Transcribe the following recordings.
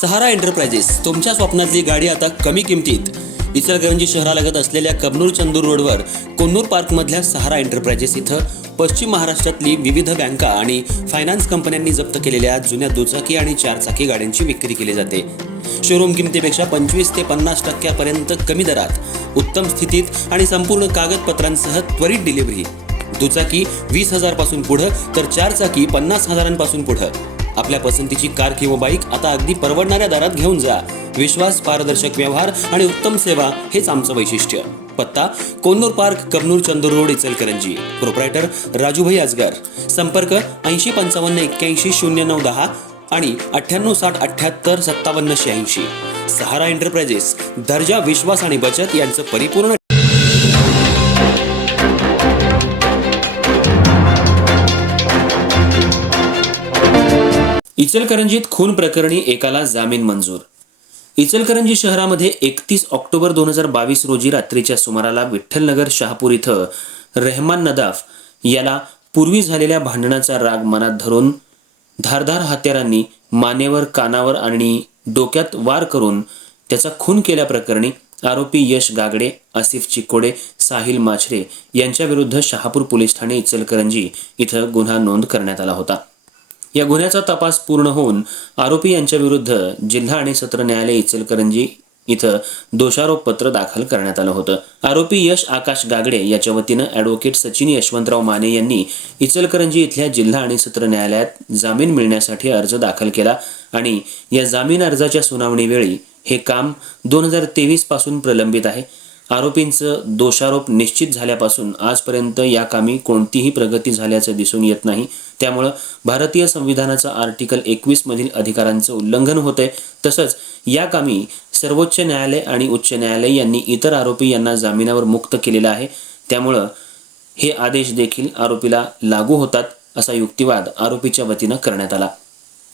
सहारा enterprises तुमच्या स्वप्नातली गाडी आता कमी किमतीत। इचलकरंजी शहरालगत असलेल्या कबनूर चंदूर रोडवर कोन्नूर पार्कमधल्या सहारा एंटरप्राइजेस इथं पश्चिम महाराष्ट्रातली विविध बँका आणि फायनान्स कंपन्यांनी जप्त केलेल्या जुन्या दुचाकी आणि चारचाकी गाड्यांची विक्री केली जाते। शोरूम किमतीपेक्षा 25 ते 50% पर्यंत कमी दरात, उत्तम स्थितीत आणि संपूर्ण कागदपत्रांसह त्वरित डिलिव्हरी। दुचाकी 20,000 पासून पुढे तर चारचाकी 50,000 पासून पुढे। आपल्या पसंतीची कार किंवा बाईक आता अगदी परवडणाऱ्या दरात घेऊन जा। विश्वास, पारदर्शक व्यवहार आणि उत्तम सेवा हेच आमचं वैशिष्ट्य। पत्ता Konnur park, Kabnur Chandur road, Ichalkaranji. Proprietor Rajubhai Ajgar. संपर्क 8055810910 आणि 9860785786। सहारा एंटरप्राइजेस, दर्जा, विश्वास आणि बचत यांचं परिपूर्ण। इचलकरंजीत खून प्रकरणी एकाला जामीन मंजूर। इचलकरंजी शहरामध्ये 31 ऑक्टोबर 2022 रोजी रात्रीच्या सुमाराला विठ्ठलनगर शहापूर इथं रहमान नदाफ याला पूर्वी झालेल्या भांडणाचा राग मनात धरून धारदार हत्यारांनी मानेवर, कानावर आणि डोक्यात वार करून त्याचा खून केल्याप्रकरणी आरोपी यश गागडे, आसिफ चिकोडे, साहिल माछरे यांच्या विरुद्ध शहापूर पोलीस ठाणे इचलकरंजी इथं गुन्हा नोंद करण्यात आला होता। या गुन्ह्याचा तपास पूर्ण होऊन आरोपी यांच्या विरुद्ध जिल्हा आणि सत्र न्यायालय इचलकरंजी इथं दोषारोप पत्र दाखल करण्यात आलं होतं। आरोपी यश आकाश गागडे याच्या वतीनं ॲडव्होकेट सचिन यशवंतराव माने यांनी इचलकरंजी इथल्या जिल्हा आणि सत्र न्यायालयात जामीन मिळण्यासाठी अर्ज दाखल केला आणि या जामीन अर्जाच्या सुनावणीवेळी हे काम 2023 पासून प्रलंबित आहे। आरोपींचं दोषारोप निश्चित झाल्यापासून आजपर्यंत या कामी कोणतीही प्रगती झाल्याचं दिसून येत नाही। त्यामुळे भारतीय संविधानाचा आर्टिकल 21 मधील अधिकारांचं उल्लंघन होतंय। तसंच या कामी सर्वोच्च न्यायालय आणि उच्च न्यायालय यांनी इतर आरोपी यांना जामिनावर मुक्त केलेलं आहे। त्यामुळे हे आदेश देखील आरोपीला लागू होतात असा युक्तिवाद आरोपीच्या वतीनं करण्यात आला।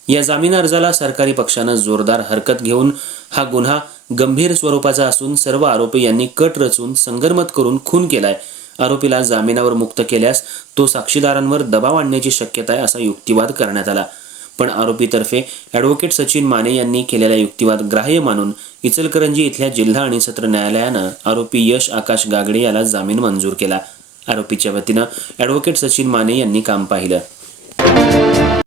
या जामीन अर्जाला सरकारी पक्षानं जोरदार हरकत घेऊन हा गुन्हा गंभीर स्वरूपाचा असून सर्व आरोपी यांनी कट रचून संगनमत करून खून केलाय। आरोपीला जामिनावर मुक्त केल्यास तो साक्षीदारांवर दबाव आणण्याची शक्यता आहे असा युक्तिवाद करण्यात आला। पण आरोपीतर्फे ॲडव्होकेट सचिन माने यांनी केलेला युक्तिवाद ग्राह्य मानून इचलकरंजी इथल्या जिल्हा आणि सत्र न्यायालयानं आरोपी यश आकाश गागडे याला जामीन मंजूर केला। आरोपीच्या वतीनं ॲडव्होकेट सचिन माने यांनी काम पाहिलं।